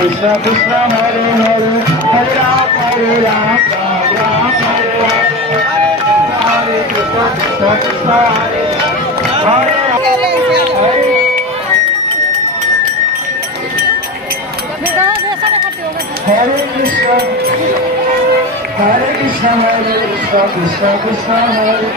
Krishna Krishna Hare Hare Hare Ram Ram Ram Hare Hare Hare Krishna Krishna Krishna Hare Hare Hare Krishna Hare Krishna Hare Krishna Krishna Krishna Hare